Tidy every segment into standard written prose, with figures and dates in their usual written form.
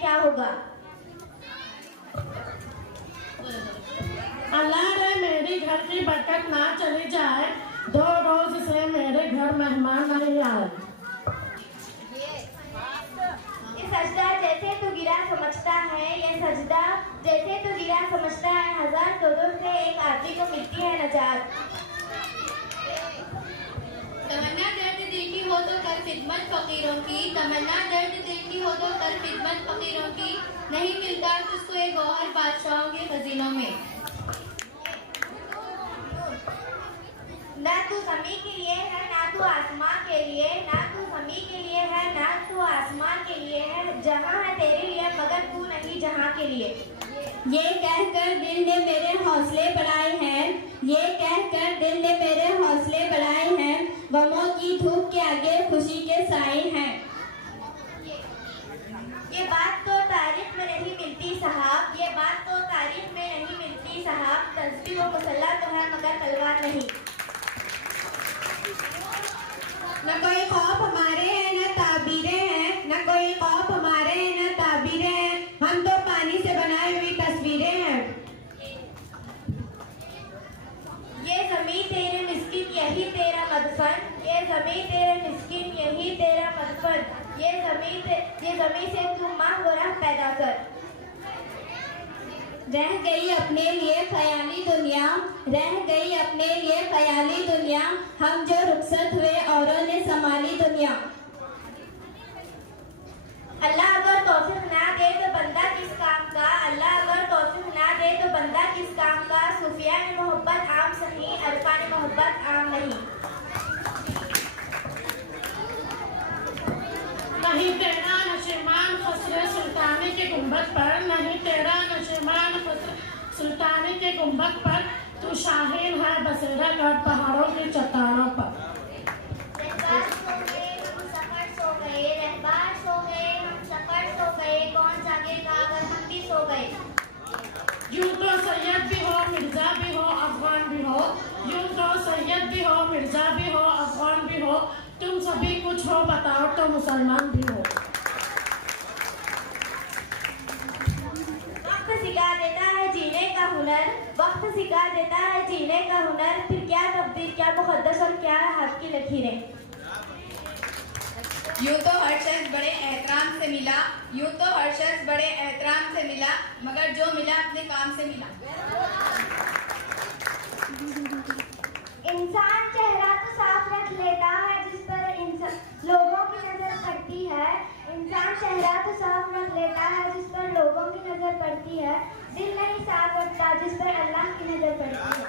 क्या होगा? अल्लाह रे मेरी घर की बरकत ना चली जाए, 2 रोज से मेरे घर मेहमान नहीं आए। ये सजदा जैसे तू गिरा समझता है, ये सजदा जैसे तू गिरा समझता है, 1000 दर्दों से एक आदमी को मिलती है नजात। तमन्ना दर्द दिल की हो तो कर खिदमत फकीरों की, तमन्ना दर्द दिल की हो तो कर खिदमत फकीरों की, नहीं मिलता तुझको एक गौहर बादशाहों के खजीनों में। ना तू ज़मीं के लिए है ना तू आसमां के लिए, ना तू ज़मीं के लिए है ना तू आसमां के लिए है, जहां है तेरे लिए मगर तू नहीं जहां के लिए। ये कहकर दिल ने मेरे हौसले बढ़ाए हैं, ये कहकर दिल ने मेरे हौसले बढ़ाए हैं, गमों की धूप के आगे खुशी के साए हैं। ये बात तो तारीख में नहीं मिलती साहब, ये बात तो तारीख में नहीं मिलती साहब, तस्बीह व मुसल्ला तो है मगर तलवार नहीं। न कोई खौफ हमारे हैं न ताबीरें हैं, न कोई खौफ हमारे हैं न ताबीरें हैं, हम तो पानी से बनाई हुई तस्वीरें हैं। ये ज़मीं तेरे मिस्किन यही तेरा मदफन, ये ज़मीं तेरे मिस्किन यही तेरा मदफन, ये ज़मीं से तू माँ व राह पैदा कर। रह गई अपने लिए ख्याली दुनिया, रह गई अपने लिए ख्याली दुनिया, हम जो रुखसत हुए औरों ने संभाली दुनिया। अल्लाह अगर तौफीक ना दे तो बंदा किस काम का, अल्लाह अगर तौफीक ना दे तो बंदा किस काम का, सूफिया ने मोहब्बत आम सही, अरफा ने मोहब्बत आम नहीं। नहीं तेरा नशीमान खसरे सुल्तानी के गुंबद पर, नहीं तेरा नशीमान खसरे सुल्तानी के गुंबद पर, तू शाहीन है बसेरा कर पहाड़ों की चट्टानों पर। रहबार सो गए हम सफर सो गए, रहबार सो गए हम सफर सो गए, कौन जागेगा अगर हम भी सो गए। यूं तो सैयद भी हो मिर्जा भी हो अफगान भी हो, यूं तो सैयद भी हो मिर्जा भी हो अफगान भी हो, तुम सभी कुछ हो बताओ तो मुसलमान भी हो। वक्त सिखा देता है जीने का हुनर, वक्त सिखा देता है जीने का हुनर, फिर क्या तब्दील क्या मुकद्दस और क्या हक की लकीरें। यूं तो हर शख्स बड़े एहतराम से मिला, यूं तो हर शख्स बड़े एहतराम से मिला, मगर जो मिला अपने काम से मिला। इंसान चेहरा तो साफ रख लेता है जिस पर लोगों की नजर पड़ती है, इंसान चेहरा तो साफ रख लेता है जिस पर लोगों की नजर पड़ती है, दिल नहीं साफ रखता जिस पर अल्लाह की नजर पड़ती है।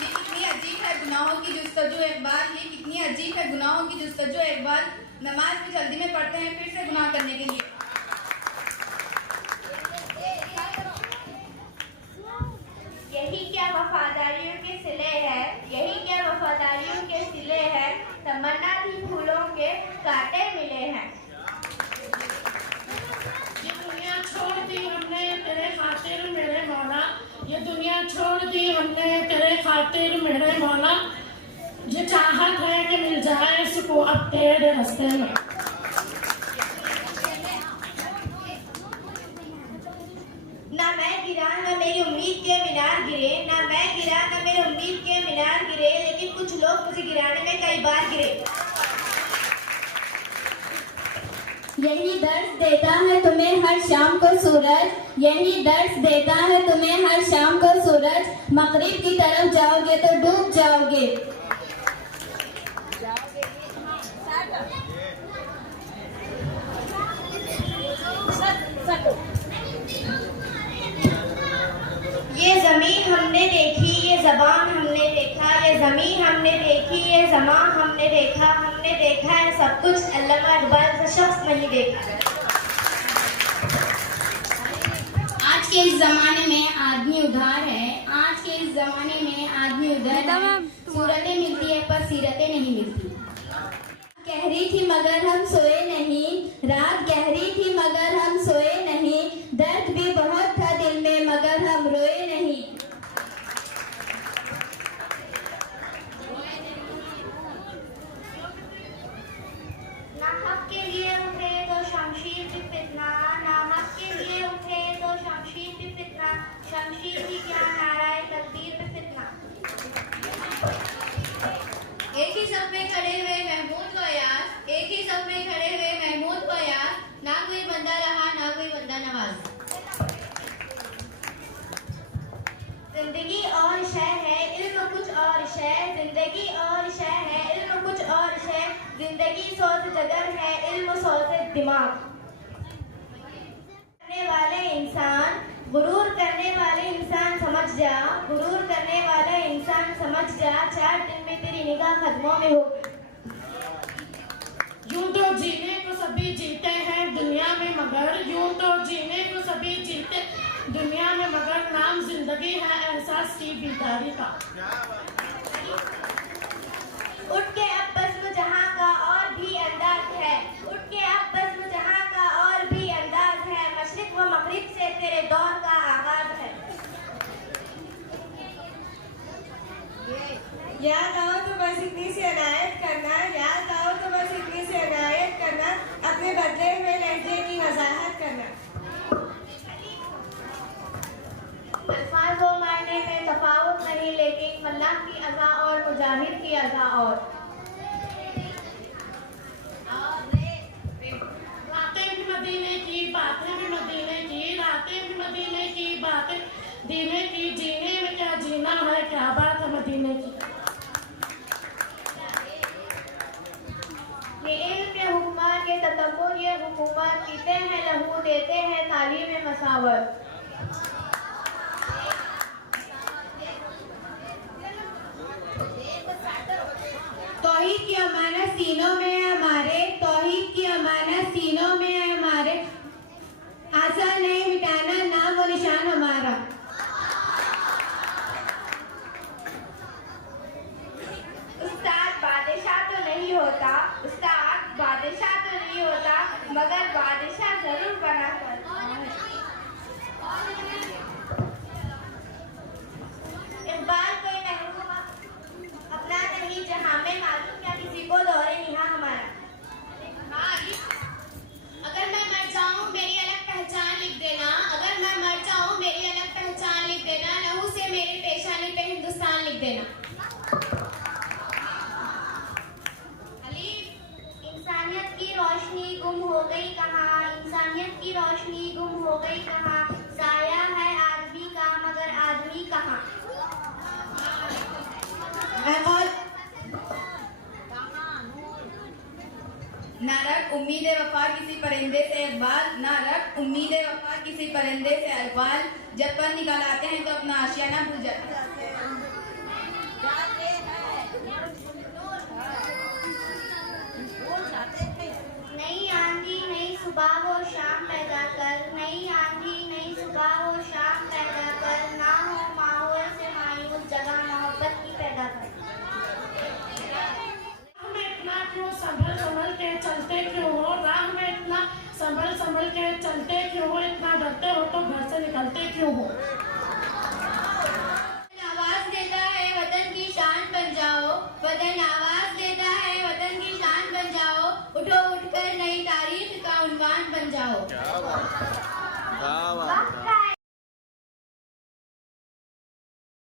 ये कितनी अजीब है गुनाहों की जुस्तजू एक बार, ये कितनी अजीब है गुनाहों की जुस्तजू एक बार, नमाज भी जल्दी में पढ़ते हैं फिर से गुनाह करने के लिए। यही क्या वफादारियों के सिले है, यही क्या वफादारियों के सिले है, तमन्ना थी फूलों के कांटे मिले हैं। ये दुनिया छोड़ दी हमने तेरे खातिर मेरे मौला, ये दुनिया छोड़ दी हमने तेरे खातिर मेरे मौला, ये चाहत है कि मिल जाए इसको अब तेरे रास्ते में। ना मैं गिरा ना मेरी उम्मीद के मीनार गिरे, ना मैं गिरा ना मेरी उम्मीद के मीनार गिरे, लेकिन कुछ लोग मुझे गिराने में कई बार गिरे। यही दर्द देता है तुम्हें हर शाम को सूरज, यही दर्द देता है तुम्हें हर शाम को सूरज, मगरिब की तरफ जाओगे तो डूब जाओगे। ये जमीन हमने देखी, ये जबान हमने देखा, ये जमीन हमने देखी, ये जमान हमने देखा है सब कुछ, अल्लामा इकबाल से शख्स नहीं देखा। आज के इस जमाने में आदमी उधार है, आज के इस जमाने में आदमी उधार है, सूरतें मिलती है पर सीरतें नहीं मिलती। गहरी थी मगर हम सोए नहीं, रात गहरी थी मगर हम सोए नहीं, दर्द भी बहुत था दिल में मगर हम रोए नहीं। ना हक के लिए उठे तो शमशीर सरगर है इल्म सोचे दिमाग। करने वाले इंसान, गुरूर करने वाले इंसान समझ जा, गुरूर करने वाला इंसान समझ जा, 4 दिन में तेरी निगाह कदमों में होगी। यूं तो जीने को सभी जीते हैं दुनिया में मगर, यूं तो जीने को सभी जीते दुनिया में मगर, नाम जिंदगी है एहसास की बीदारी का। उठ के अब बज़्म जहां का और भी अंदाज है, उठ के अब बज़्म जहां का और भी अंदाज है, मशरिक व मगरिब से तेरे दौर का आगाज है। याद आओ तो बस इतनी सी अनायत करना, याद आओ तो बस इतनी सी अनायत करना, अपने बदले हुए लहजे की वजाहत करना। अल्फाज व मायने में तफावत नहीं, लेकिन मल्लाह की अज़ा और मुजाहिद की अज़ा और। रातें भी मदीने की, बातें भी मदीने की, रातें भी मदीने की, बातें दीने की, जीने में क्या जीना है, क्या बात है मदीने की। ये इल्म ये हुक्मत ये तदब्बुर ये हुकूमत, पीते हैं लहू देते हैं तालीम मसावत। तौहीद की अमानत सीनों में है हमारे, तौहीद की अमानत सीनों में है हमारे, आशा नहीं मिटाना नाम व निशान हमारा। उस्ताद बादशाह तो नहीं होता, उस्ताद बादशाह तो नहीं होता, मगर बादशाह जरूर बना करता है। इकबाल कोई महबूब अपना नहीं जहां में, मालूम क्या किसी को दौरे निहा हमारा। अगर मैं मर जाऊं मेरी अलग पहचान लिख देना, अगर मैं मर जाऊं मेरी अलग पहचान लिख देना, लहू से मेरे पेशानी पे हिंदुस्तान लिख देना। इंसानियत की रोशनी गुम हो गई कहाँ, इंसानियत की रोशनी गुम हो गई कहाँ, साया है आदमी का मगर आदमी कहाँ। ना रख उम्मीद वफा किसी परिंदे से इकबाल, ना रख उम्मीद वफा किसी परिंदे से इकबाल, जब पर निकल आते हैं तो अपना आशियाना भूल जाते हैं। नई आंधी नई सुबह वो शाम पैदा कर, नई आंधी नई सुबह वो शाम पैदा कर, ना हो माहौल से मायूस जगह मोहब्बत की पैदा कर। राह में इतना क्यों संभल संभल के चलते क्यों हो, राह में इतना संभल संभल के चलते क्यों हो, इतना डरते हो तो घर से निकलते क्यों हो। आवाज देता है वतन की शान बन जाओ, वतन आवाज देता है वतन की शान बन जाओ, उठो उठकर नई तारीख का उन्वान बन जाओ। वक्त का